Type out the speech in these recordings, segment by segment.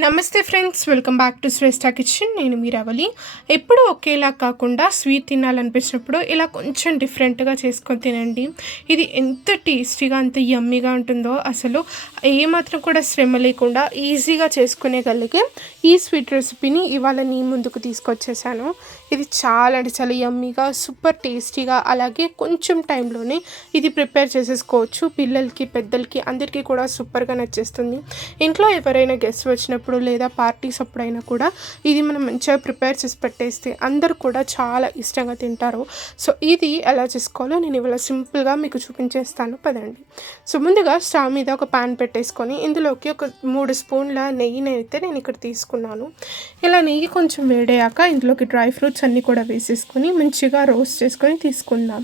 నమస్తే friends, welcome back to Shreshta kitchen. నేను మీ రవలి. ఎప్పుడు ఒకేలా కాకుండా స్వీట్ తినాలనిపించినప్పుడు ఇలా కొంచెం డిఫరెంట్గా చేసుకొని తినండి. ఇది ఎంత టేస్టీగా అంత యమ్మీగా ఉంటుందో, అసలు ఏమాత్రం కూడా శ్రమ లేకుండా ఈజీగా చేసుకునేగలిగే ఈ స్వీట్ రెసిపీని ఇవాళ నీ ముందుకు తీసుకొచ్చేసాను. ఇది చాలా అంటే చాలా యమ్మీగా, సూపర్ టేస్టీగా, అలాగే కొంచెం టైంలోనే ఇది ప్రిపేర్ చేసేసుకోవచ్చు. పిల్లలకి, పెద్దలకి అందరికీ కూడా సూపర్గా నచ్చేస్తుంది. ఇంట్లో ఎవరైనా గెస్ట్ వచ్చినప్పుడు లేదా పార్టీస్ అప్పుడైనా కూడా ఇది మనం మంచిగా ప్రిపేర్ చేసి పెట్టేస్తే అందరు కూడా చాలా ఇష్టంగా తింటారు. సో ఇది ఎలా చేసుకోవాలో నేను ఇవాళ సింపుల్గా మీకు చూపించేస్తాను, పదండి. సో ముందుగా స్టవ్ మీద ఒక ప్యాన్ పెట్టేసుకొని ఇందులోకి ఒక 3 స్పూన్ల నెయ్యిని అయితే నేను ఇక్కడ తీసుకున్నాను. ఇలా నెయ్యి కొంచెం వేడయ్యాక ఇందులోకి డ్రై ఫ్రూట్స్ అన్నీ కూడా వేసేసుకొని మంచిగా రోస్ట్ చేసుకొని తీసుకుందాం.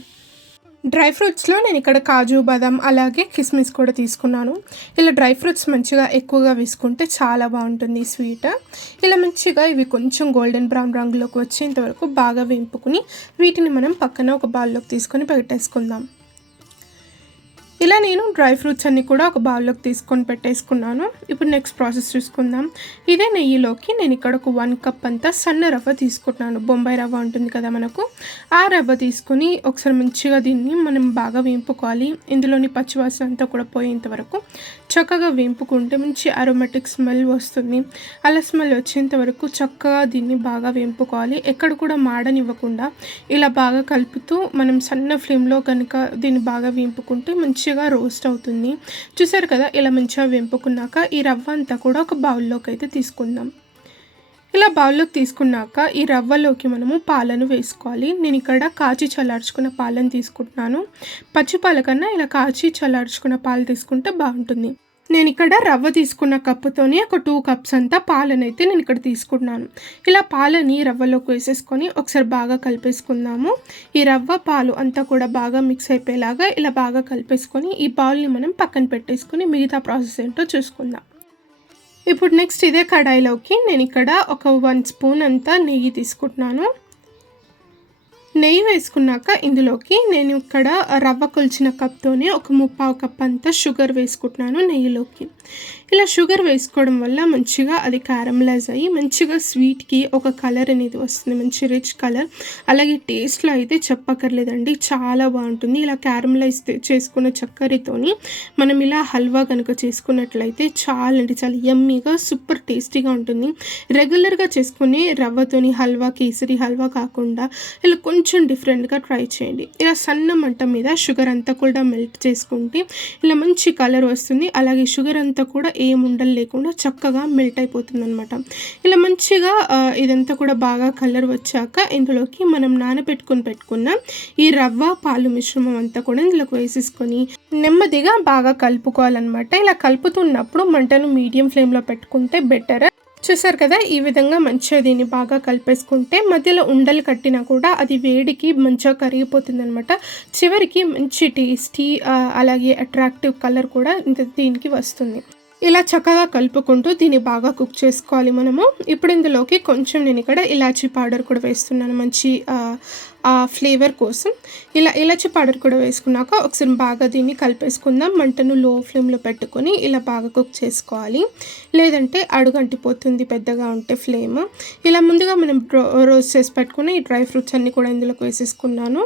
డ్రై ఫ్రూట్స్లో నేను ఇక్కడ కాజు, బాదం అలాగే కిస్మిస్ కూడా తీసుకున్నాను. ఇలా డ్రై ఫ్రూట్స్ మంచిగా ఎక్కువగా వేసుకుంటే చాలా బాగుంటుంది ఈ స్వీట్. ఇలా మంచిగా ఇవి కొంచెం గోల్డెన్ బ్రౌన్ రంగులోకి వచ్చేంత వరకు బాగా వేపుకుని వీటిని మనం పక్కన ఒక బౌల్లోకి తీసుకొని పెట్టేసుకుందాం. ఇలా నేను డ్రై ఫ్రూట్స్ అన్నీ కూడా ఒక బౌల్లోకి తీసుకొని పెట్టేసుకున్నాను. ఇప్పుడు నెక్స్ట్ ప్రాసెస్ చూసుకుందాం. ఇదే నెయ్యిలోకి నేను ఇక్కడ ఒక 1 కప్ అంతా సన్న రవ్వ తీసుకుంటున్నాను. బొంబాయి రవ్వ ఉంటుంది కదా మనకు, ఆ రవ్వ తీసుకొని ఒకసారి మంచిగా దీన్ని మనం బాగా వేపుకోవాలి. ఇందులోని పచ్చివాసన అంతా కూడా పోయేంత వరకు చక్కగా వేపుకుంటే మంచి అరోమాటిక్ స్మెల్ వస్తుంది. అలా స్మెల్ వచ్చేంత వరకు చక్కగా దీన్ని బాగా వేపుకోవాలి. ఎక్కడ కూడా మాడనివ్వకుండా ఇలా బాగా కలుపుతూ మనం సన్న ఫ్లేమ్లో కనుక దీన్ని బాగా వేపుకుంటే మంచిగా రోస్ట్ అవుతుంది. చూసారు కదా, ఇలా మంచిగా వేపుకున్నాక ఈ రవ్వ అంతా కూడా ఒక బౌల్లోకి అయితే తీసుకుందాం. ఇలా బౌల్లోకి తీసుకున్నాక ఈ రవ్వలోకి మనము పాలను వేసుకోవాలి. నేను ఇక్కడ కాచి చల్లార్చుకున్న పాలను తీసుకుంటున్నాను. పచ్చి పాల కన్నా ఇలా కాచి చల్లార్చుకున్న పాలు తీసుకుంటే బాగుంటుంది. నేను ఇక్కడ రవ్వ తీసుకున్న కప్పుతోనే ఒక 2 కప్స్ అంతా పాలను అయితే నేను ఇక్కడ తీసుకుంటున్నాను. ఇలా పాలని రవ్వలోకి వేసేసుకొని ఒకసారి బాగా కలిపేసుకుందాము. ఈ రవ్వ పాలు అంతా కూడా బాగా మిక్స్ అయిపోయేలాగా ఇలా బాగా కలిపేసుకొని ఈ బౌల్ని మనం పక్కన పెట్టేసుకొని మిగతా ప్రాసెస్ ఏంటో చూసుకుందాం. ఇప్పుడు నెక్స్ట్ ఇదే కడాయిలోకి నేను ఇక్కడ ఒక 1 స్పూన్ అంతా నెయ్యి తీసుకుంటున్నాను. నెయ్యి వేసుకున్నాక ఇందులోకి నేను ఇక్కడ రవ్వ కొలిచిన కప్తోనే ఒక 3/4 కప్ అంతా షుగర్ వేసుకుంటున్నాను నెయ్యిలోకి. ఇలా షుగర్ వేసుకోవడం వల్ల మంచిగా అది క్యారమలైజ్ అయ్యి మంచిగా స్వీట్కి ఒక కలర్ అనేది వస్తుంది, మంచి రిచ్ కలర్. అలాగే టేస్ట్లో అయితే చెప్పక్కర్లేదండి, చాలా బాగుంటుంది. ఇలా క్యారమలైజ్ చేసుకున్న చక్కెరతోని మనం ఇలా హల్వా కనుక చేసుకున్నట్లయితే చాలా అంటే చాలా యమ్మీగా, సూపర్ టేస్టీగా ఉంటుంది. రెగ్యులర్గా చేసుకునే రవ్వతోని హల్వా, కేసరి హల్వా కాకుండా ఇలా కొంచెం డిఫరెంట్గా ట్రై చేయండి. ఇలా సన్న మంట మీద షుగర్ అంతా కూడా మెల్ట్ చేసుకుంటే ఇలా మంచి కలర్ వస్తుంది. అలాగే షుగర్ అంతా కూడా ఏం ఉండలు లేకుండా చక్కగా మెల్ట్ అయిపోతుంది అనమాట. ఇలా మంచిగా ఇదంతా కూడా బాగా కలర్ వచ్చాక ఇందులోకి మనం పెట్టుకున్న ఈ రవ్వ పాలు మిశ్రమం అంతా కూడా ఇందులోకి వేసేసుకొని నెమ్మదిగా బాగా కలుపుకోవాలన్నమాట. ఇలా కలుపుతున్నప్పుడు మంటను మీడియం ఫ్లేమ్లో పెట్టుకుంటే బెటర్. చూసారు కదా, ఈ విధంగా మంచిగా దీన్ని బాగా కలిపేసుకుంటే మధ్యలో ఉండలు కట్టినా కూడా అది వేడికి మంచిగా కరిగిపోతుంది అనమాట. చివరికి మంచి టేస్టీ అలాగే అట్రాక్టివ్ కలర్ కూడా దీనికి వస్తుంది. ఇలా చక్కగా కలుపుకుంటూ దీన్ని బాగా కుక్ చేసుకోవాలి మనము. ఇప్పుడు ఇందులోకి కొంచెం నేను ఇక్కడ ఇలాచీ పౌడర్ కూడా వేస్తున్నాను, మంచి ఫ్లేవర్ కోసం. ఇలా ఇలాచీ పౌడర్ కూడా వేసుకున్నాక ఒకసారి బాగా దీన్ని కలిపేసుకుందాం. మంటను లో ఫ్లేమ్లో పెట్టుకొని ఇలా బాగా కుక్ చేసుకోవాలి, లేదంటే అడుగంటిపోతుంది పెద్దగా ఉంటే ఫ్లేమ్. ఇలా ముందుగా మనం రోస్ట్ చేసి పెట్టుకుని ఈ డ్రై ఫ్రూట్స్ అన్నీ కూడా ఇందులోకి వేసేసుకున్నాను.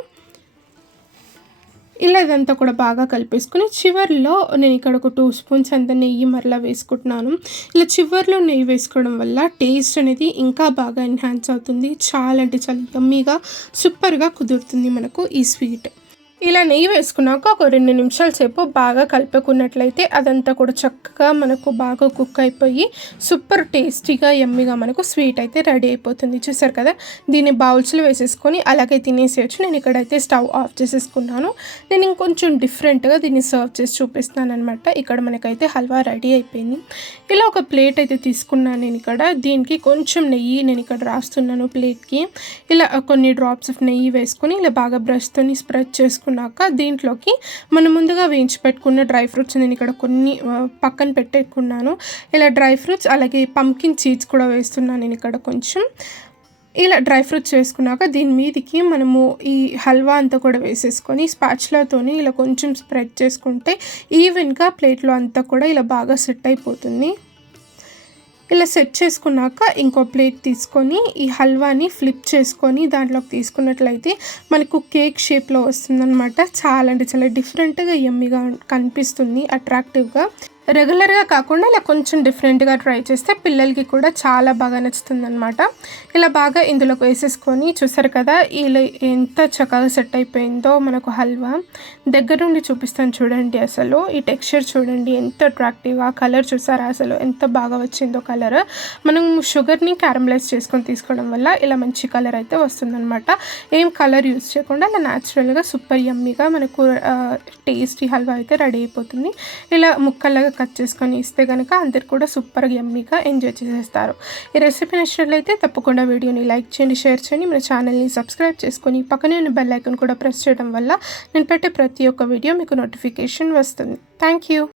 ఇలా ఇదంతా కూడా బాగా కలిపేసుకుని చివరిలో నేను ఇక్కడ ఒక 2 స్పూన్స్ అంత నెయ్యి మరలా వేసుకుంటున్నాను. ఇలా చివరిలో నెయ్యి వేసుకోవడం వల్ల టేస్ట్ అనేది ఇంకా బాగా ఎన్హాన్స్ అవుతుంది. చాలా అంటే చాలా యమ్మీగా, సూపర్గా కుదురుతుంది మనకు ఈ స్వీట్. ఇలా నెయ్యి వేసుకున్నాక ఒక 2 నిమిషాల సేపు బాగా కలుపుకున్నట్లయితే అదంతా కూడా చక్కగా మనకు బాగా కుక్ అయిపోయి సూపర్ టేస్టీగా యమ్మీగా మనకు స్వీట్ అయితే రెడీ అయిపోతుంది. చూసారు కదా, దీన్ని బౌల్స్లో వేసేసుకొని అలాగే తినేసేయచ్చు. నేను ఇక్కడైతే స్టవ్ ఆఫ్ చేసేసుకున్నాను. నేను ఇంకొంచెం డిఫరెంట్గా దీన్ని సర్వ్ చేసి చూపిస్తున్నాను అనమాట. ఇక్కడ మనకైతే హల్వా రెడీ అయిపోయింది. ఇలా ఒక ప్లేట్ అయితే తీసుకున్నాను నేను ఇక్కడ. దీనికి కొంచెం నెయ్యి నేను ఇక్కడ రాస్తున్నాను ప్లేట్కి. ఇలా కొన్ని డ్రాప్స్ ఆఫ్ నెయ్యి వేసుకొని ఇలా బాగా బ్రష్తోని స్ప్రెడ్ చేసుకున్నాక దీంట్లోకి మనం ముందుగా వేయించి పెట్టుకున్న డ్రై ఫ్రూట్స్ నేను ఇక్కడ కొన్ని పక్కన పెట్టేసుకున్నాను. ఇలా డ్రై ఫ్రూట్స్ అలాగే పంకిన్ సీడ్స్ కూడా వేస్తున్నాను నేను ఇక్కడ కొంచెం. ఇలా డ్రై ఫ్రూట్స్ వేసుకున్నాక దీని మీదకి మనము ఈ హల్వా అంతా కూడా వేసేసుకొని స్పాచులాతోని ఇలా కొంచెం స్ప్రెడ్ చేసుకుంటే ఈవెన్గా ప్లేట్లో అంతా కూడా ఇలా బాగా సెట్ అయిపోతుంది. ఇలా సెట్ చేసుకున్నాక ఇంకో ప్లేట్ తీసుకొని ఈ హల్వాని ఫ్లిప్ చేసుకొని దాంట్లోకి తీసుకున్నట్లయితే మనకు కేక్ షేప్లో వస్తుందన్నమాట. చాలా అంటే చాలా డిఫరెంట్గా యమ్మీగా కనిపిస్తుంది, అట్రాక్టివ్గా. రెగ్యులర్గా కాకుండా ఇలా కొంచెం డిఫరెంట్గా ట్రై చేస్తే పిల్లలకి కూడా చాలా బాగా నచ్చుతుంది అనమాట. ఇలా బాగా ఇందులోకి వేసేసుకొని చూసారు కదా, ఇలా ఎంత చక్కగా సెట్ అయిపోయిందో మనకు హల్వా. దగ్గర నుండి చూపిస్తాను చూడండి, అసలు ఈ టెక్స్చర్ చూడండి ఎంత అట్రాక్టివ్గా. కలర్ చూసారా అసలు ఎంత బాగా వచ్చిందో కలర్. మనం షుగర్ని క్యారమలైజ్ చేసుకొని తీసుకోవడం వల్ల ఇలా మంచి కలర్ అయితే వస్తుందన్నమాట. ఏం కలర్ యూస్ చేయకుండా ఇలా న్యాచురల్గా సూపర్ యమ్మీగా మనకు టేస్టీ హల్వా అయితే రెడీ అయిపోతుంది. ఇలా ముక్కలుగా కట్ చేసుకొని ఇస్తే కనుక అందరు కూడా సూపర్గా యమ్మీగా ఎంజాయ్ చేసేస్తారు. ఈ రెసిపీ నచ్చినట్లయితే తప్పకుండా వీడియోని లైక్ చేయండి, షేర్ చేయండి, మన ఛానల్ని సబ్స్క్రైబ్ చేసుకొని పక్కనే ఉన్న బెల్ ఐకాన్ కూడా ప్రెస్ చేయడం వల్ల నేను పెట్టే ప్రతి ఒక్క వీడియో మీకు నోటిఫికేషన్ వస్తుంది. Thank you.